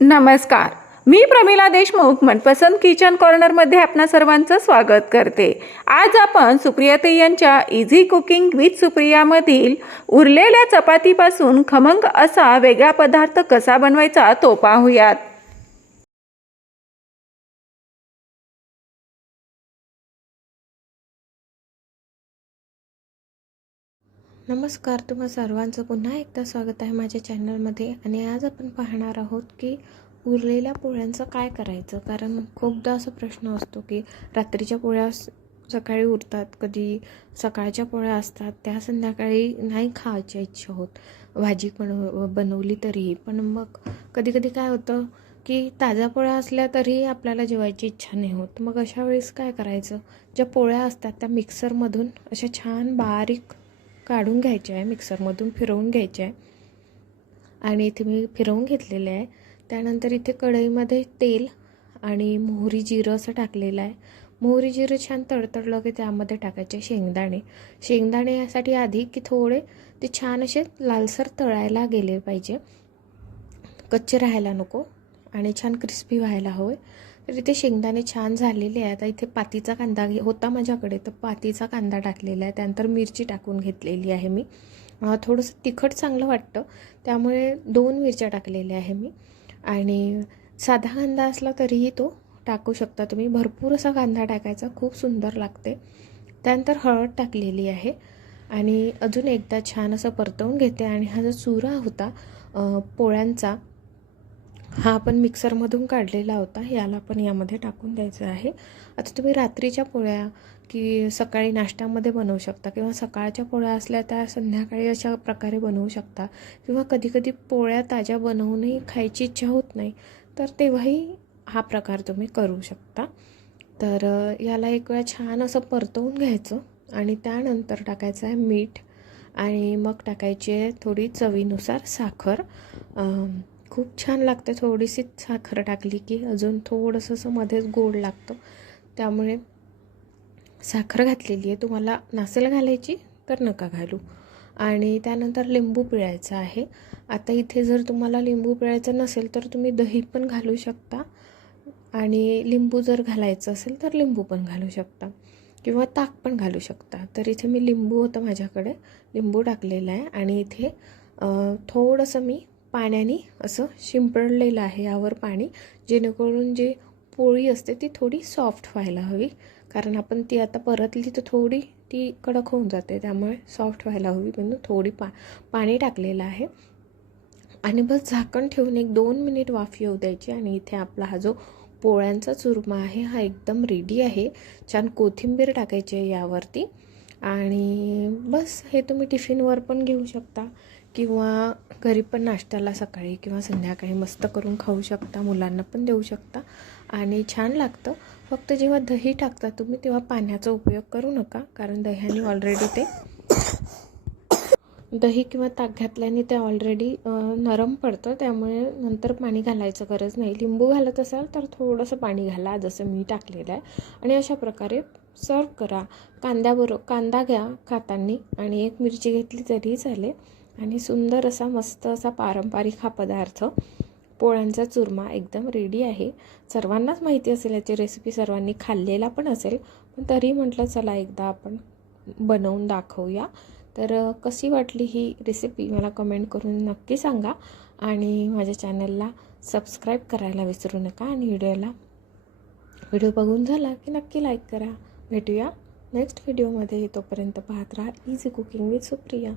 नमस्कार. मी प्रमिला देशमुख मनपसंत किचन कॉर्नरमध्ये आपणा सर्वांचं स्वागत करते. आज आपण सुप्रियाते यांच्या इझी कुकिंग विथ सुप्रियामधील उरलेल्या चपातीपासून खमंग असा वेगळा पदार्थ कसा बनवायचा तो पाहूयात. नमस्कार तुम्हा सर्वांचं पुन्हा एकदा स्वागत आहे माझ्या चॅनलमध्ये आणि आज आपण पाहणार आहोत की उरलेल्या पोळ्यांचं काय करायचं? कारण खूपदा असा प्रश्न असतो की रात्रीच्या पोळ्या सकाळी उरतात कधी सकाळच्या पोळ्या असतात त्या संध्याकाळी नाही खायची इच्छा होत. भाजी बनव बनवली तरीही. पण मग कधी कधी काय होतं की ताज्या पोळ्या असल्या तरी आपल्याला जेवायची इच्छा नाही होत. मग अशा वेळेस काय करायचं? ज्या पोळ्या असतात त्या मिक्सरमधून अशा छान बारीक काढून घ्यायचे आहे मिक्सरमधून फिरवून घ्यायचे आहे. आणि इथे मी फिरवून घेतलेले आहे. त्यानंतर इथे कढईमध्ये तेल आणि मोहरी जिरं असं टाकलेलं आहे. मोहरी जिरं छान तडतडलं की त्यामध्ये टाकायचे शेंगदाणे. शेंगदाणे यासाठी आधी की थोडे ते छान असे लालसर तळायला गेले पाहिजे. कच्चे राहायला नको आणि छान क्रिस्पी व्हायला हवे. तर इथे शेंगदाणे छान झालेले आहे आता इथे पातीचा कांदा घे होता माझ्याकडे तर पातीचा कांदा टाकलेला आहे. त्यानंतर मिरची टाकून घेतलेली आहे मी. थोडंसं तिखट चांगलं वाटतं त्यामुळे दोन मिरच्या टाकलेल्या आहे मी. आणि साधा कांदा असला तरीही तो टाकू शकता तुम्ही. भरपूर असा कांदा टाकायचा खूप सुंदर लागते. त्यानंतर हळद टाकलेली आहे. आणि अजून एकदा छान असं परतवून घेते. आणि हा जो चुरा होता पोळ्यांचा हा आपण मिक्सरमधून काढलेला होता. याला पण यामध्ये टाकून द्यायचं आहे. आता तुम्ही रात्रीच्या पोळ्या की सकाळी नाश्त्यामध्ये बनवू शकता किंवा सकाळच्या पोळ्या असल्या त्या संध्याकाळी अशा प्रकारे बनवू शकता किंवा कधीकधी पोळ्या ताज्या बनवूनही खायची इच्छा होत नाही तर तेव्हाही हा प्रकार तुम्ही करू शकता. तर याला एक वेळा छान असं परतवून घ्यायचं आणि त्यानंतर टाकायचं आहे मीठ आणि मग टाकायची आहे थोडी चवीनुसार साखर. खूप छान लागते. थोडीशी साखर टाकली की अजून थोडंसं असं मध्येच गोड लागतं. त्यामुळे साखर घातलेली आहे. तुम्हाला नसेल घालायची तर नका घालू. आणि त्यानंतर लिंबू पिळायचं आहे. आता इथे जर तुम्हाला लिंबू पिळायचं नसेल तर तुम्ही दही पण घालू शकता. आणि लिंबू जर घालायचं असेल तर लिंबू पण घालू शकता. किंवा ताक पण घालू शकता. तर इथे मी लिंबू होतं माझ्याकडे. लिंबू टाकलेलं आहे. आणि इथे थोडंसं मी पाण्याने असं शिंपडलेलं आहे यावर पाणी जेणेकरून जे पोळी असते ती थोडी सॉफ्ट व्हायला हवी. कारण आपण ती आता परतली तर थोडी ती कडक होऊन जाते त्यामुळे सॉफ्ट व्हायला हवी म्हणून थोडी पा पाणी टाकलेलं आहे. आणि बस झाकण ठेवून एक दोन मिनिट वाफ येऊ द्यायची आणि इथे आपला हा जो पोळ्यांचा चुरमा आहे हा एकदम रेडी आहे. छान कोथिंबीर टाकायची आहे यावरती. आणि बस हे तुम्ही टिफिनवर पण घेऊ शकता. किंवा घरी पण नाश्त्याला सकाळी किंवा संध्याकाळी मस्त करून खाऊ शकता मुलांना पण देऊ शकता. आणि छान लागतं. फक्त जेव्हा दही टाकता तुम्ही तेव्हा पाण्याचा उपयोग करू नका कारण दह्याने ऑलरेडी ते दही किंवा ताक घातल्याने ते ऑलरेडी नरम पडतं. त्यामुळे नंतर पाणी घालायचं गरज नाही. लिंबू घालत असाल तर थोडंसं पाणी घाला जसं मी टाकलेलं आहे. आणि अशा प्रकारे सर्व करा. कांद्याबरो कांदा घ्या खातांनी. आणि एक मिरची घेतली तरी चालेल. आणि सुंदर असा मस्त असा पारंपरिक हा पदार्थ. पोळ्यांचा चुरमा एकदम रेडी आहे. सर्वांनाच माहिती असेल याची रेसिपी सर्वांनी खाल्लेला पण असेल पण तरी म्हटलं चला एकदा आपण बनवून दाखवूया. तर कशी वाटली ही रेसिपी मला कमेंट करून नक्की सांगा आणि माझ्या चॅनलला सबस्क्राईब करायला विसरू नका आणि व्हिडिओला व्हिडिओ बघून झाला की नक्की लाईक करा. भेटूया नेक्स्ट व्हिडिओमध्ये तोपर्यंत पाहत राहा इझी कुकिंग विथ सुप्रिया